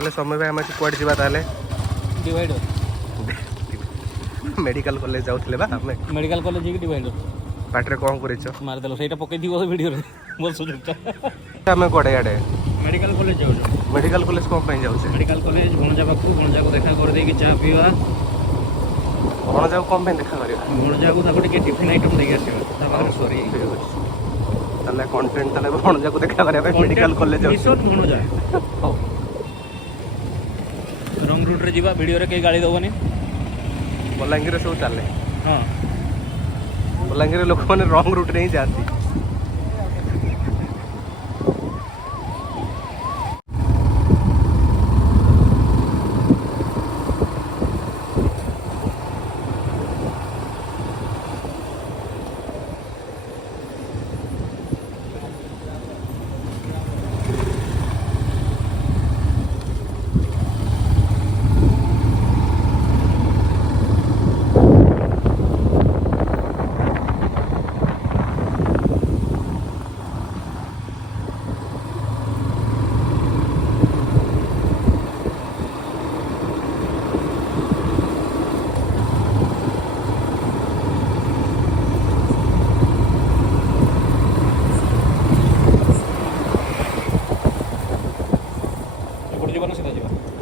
ताले समय भाई आम कुआडे जीवा ताले डिवाइडर मेडिकल कॉलेज जाउथले बा हमें मेडिकल कॉलेज की डिवाइडर पाटरे कोन करिछो मारदेलो सेटा पकई दिबो वीडियो रे बोल सुजुटा हमें कोडे आडे मेडिकल कॉलेज जाऊ मेडिकल कॉलेज कोन पई जाउछे मेडिकल कॉलेज भणजा बापू भणजा को देखा कर देकी चा पीवा भण जाऊ कोन पई देखा करिया भणजा को ताको टिके टिफिन आइटम देके आसीबा ता बारे सॉरी ताले कंटेंट ताले भण जाऊ देखा करिया मेडिकल कॉलेज जाउ मिशन भणजा रंग रूट रे जीवा वीडियो रे के गाड़ी दबनी बलांगीर सब चले हां बलांगीर लोक माने रंग रूट रे ही जाती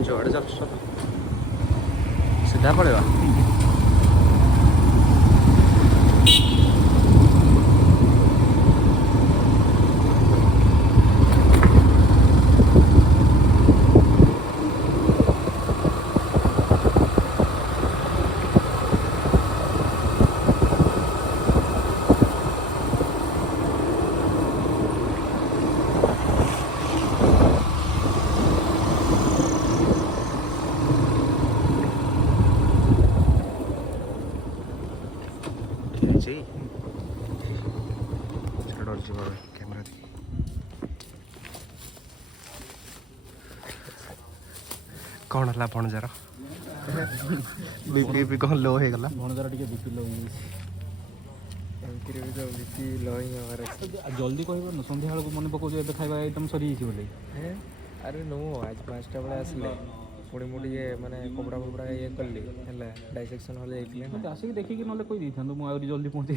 जोड़े चल सीधा पड़ेगा कैमरा कौन है भणजार बीपी कौन लो हो गला भणजार टिके बीपी लो एमती भी तो बीपी लो ही हमारे जल्दी कहब न संध्या बेलू मन पकाऊ ए खाଇବା आइटम सरी बोले अरे नो आज 5टा बेले आसले पुणी मुझे ये माने कपड़ा फपड़ा ये कली है डाइसेक्शन हॉल जाइए आसिक देखिक ना कोई देता मुझे आहरी जल्दी पहुँचे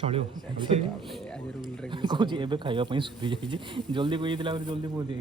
चलो आज रूल रे कहूँ खाइबा सरी जाइए जल्दी कही जल्दी पहुँचे